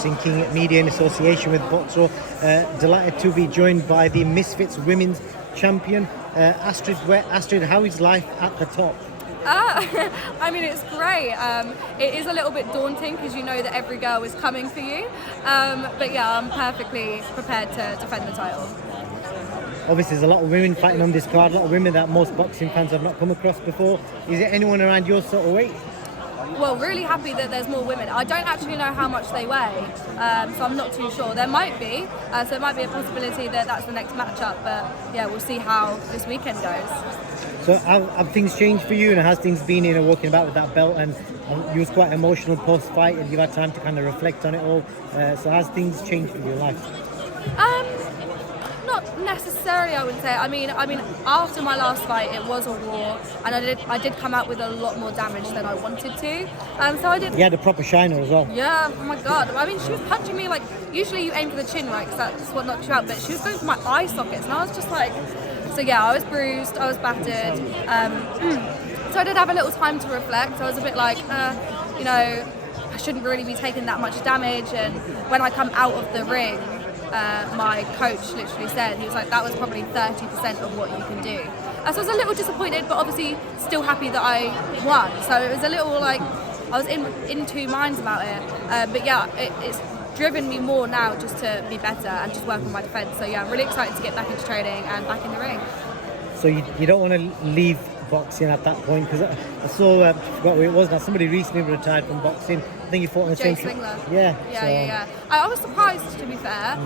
Boxing King Media in association with Boxro. Delighted to be joined by the Misfits Women's Champion, Astrid Wett. Astrid, how is life at the top? I mean, it's great. It is a little bit daunting because you know that every girl is coming for you. But yeah, I'm perfectly prepared to defend the title. Obviously, there's a lot of women fighting on this card, a lot of women that most boxing fans have not come across before. Is there anyone around your sort of weight? Well, really happy that there's more women. I don't actually know how much they weigh, so I'm not too sure. There might be, so it might be a possibility that that's the next matchup, but yeah, we'll see how this weekend goes. So have things changed for you, and has things been, walking about with that belt, and you was quite emotional post-fight, and you've had time to kind of reflect on it all. So has things changed for your life? Not necessarily, I would say. I mean, after my last fight, it was a war, and I did come out with a lot more damage than I wanted to. So I did. You had a proper shiner as well. Yeah. Oh my god. I mean, she was punching me like. Usually you aim for the chin, right? Because that's what knocks you out. But she was going for my eye sockets, and I was just like. So yeah, I was bruised. I was battered. So I did have a little time to reflect. I was a bit like, I shouldn't really be taking that much damage. And when I come out of the ring. My coach literally said, he was like, that was probably 30% of what you can do. So I was a little disappointed, but obviously still happy that I won. So it was a little like, I was in two minds about it. But yeah, it's driven me more now just to be better and just work on my defence. So yeah, I'm really excited to get back into training and back in the ring. So you don't want to leave boxing at that point, because I saw, I forgot who it was now, somebody recently retired from boxing. I think you fought on the same Swingler. Yeah. I was surprised, to be fair,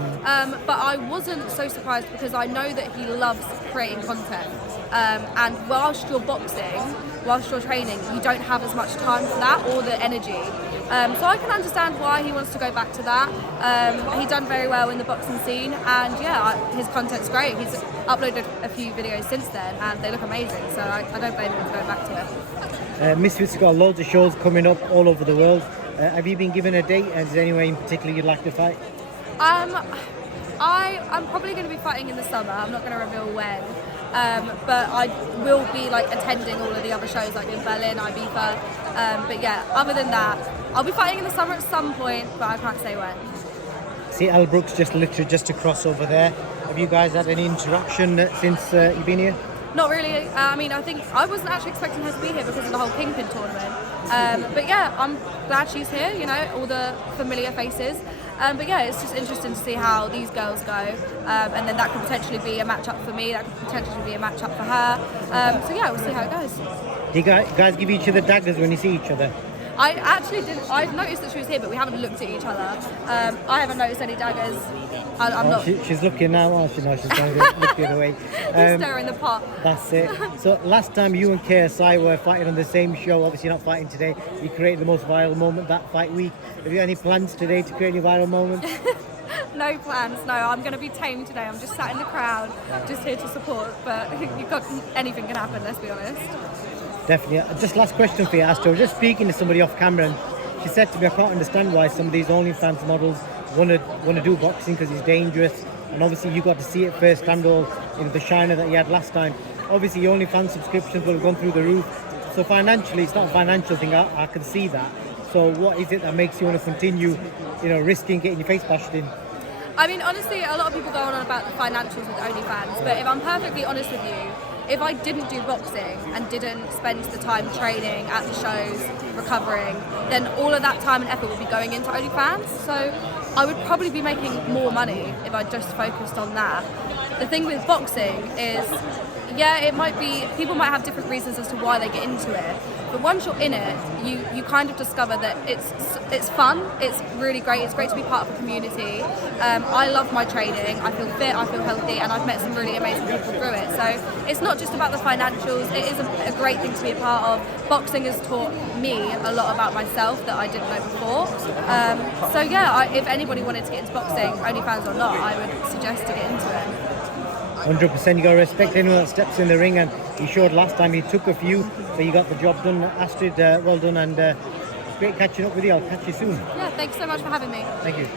but I wasn't so surprised because I know that he loves creating content. And whilst you're boxing, whilst you're training, you don't have as much time for that or the energy. So I can understand why he wants to go back to that. He's done very well in the boxing scene, and yeah, his content's great. He's uploaded a few videos since then, and they look amazing. So I don't blame him for going back to it. Misfits got loads of shows coming up all over the world. Have you been given a date, and is there anywhere in particular you'd like to fight? I'm probably going to be fighting in the summer. I'm not going to reveal when. But I will be attending all of the other shows in Berlin, Ibiza. But yeah, other than that, I'll be fighting in the summer at some point, but I can't say when. See, Al Brooks literally just across over there. Have you guys had any interaction since you've been here? Not really. I think I wasn't actually expecting her to be here because of the whole Kingpin tournament. But yeah, I'm glad she's here, all the familiar faces. But yeah, it's just interesting to see how these girls go. And then that could potentially be a matchup for me, that could potentially be a matchup for her. So yeah, we'll see how it goes. Do you guys give each other daggers when you see each other? I actually didn't. I noticed that she was here, but we haven't looked at each other. I haven't noticed any daggers. I'm not. She's looking now, aren't she? No, she's going to look the other way. Stirring the pot. That's it. So last time you and KSI were fighting on the same show, obviously not fighting today, you created the most viral moment that fight week. Have you got any plans today to create any viral moments? No plans, no. I'm going to be tame today. I'm just sat in the crowd, just here to support. But anything can happen, let's be honest. Definitely. Just last question for you, Astrid. I was just speaking to somebody off camera, and she said to me, I can't understand why some of these OnlyFans models want to do boxing because it's dangerous. And obviously you got to see it first hand, the shiner that you had last time. Obviously your OnlyFans subscriptions will have gone through the roof. So financially, it's not a financial thing. I can see that. So what is it that makes you want to continue, risking getting your face bashed in? I mean, honestly, a lot of people go on about the financials with OnlyFans, but if I'm perfectly honest with you, if I didn't do boxing and didn't spend the time training at the shows, recovering, then all of that time and effort would be going into OnlyFans. So I would probably be making more money if I just focused on that. The thing with boxing is, yeah, it might be, people might have different reasons as to why they get into it, but once you're in it, you kind of discover that it's fun, it's really great, it's great to be part of a community. I love my training, I feel fit, I feel healthy, and I've met some really amazing people through it. So it's not just about the financials, it is a great thing to be a part of. Boxing has taught me a lot about myself that I didn't know before. So yeah, if anybody wanted to get into boxing, OnlyFans or not, I would suggest to get into it. 100%. You got to respect anyone that steps in the ring, and he showed last time he took a few, so you got the job done. Astrid, well done, and great catching up with you. I'll catch you soon. Yeah, thanks so much for having me. Thank you.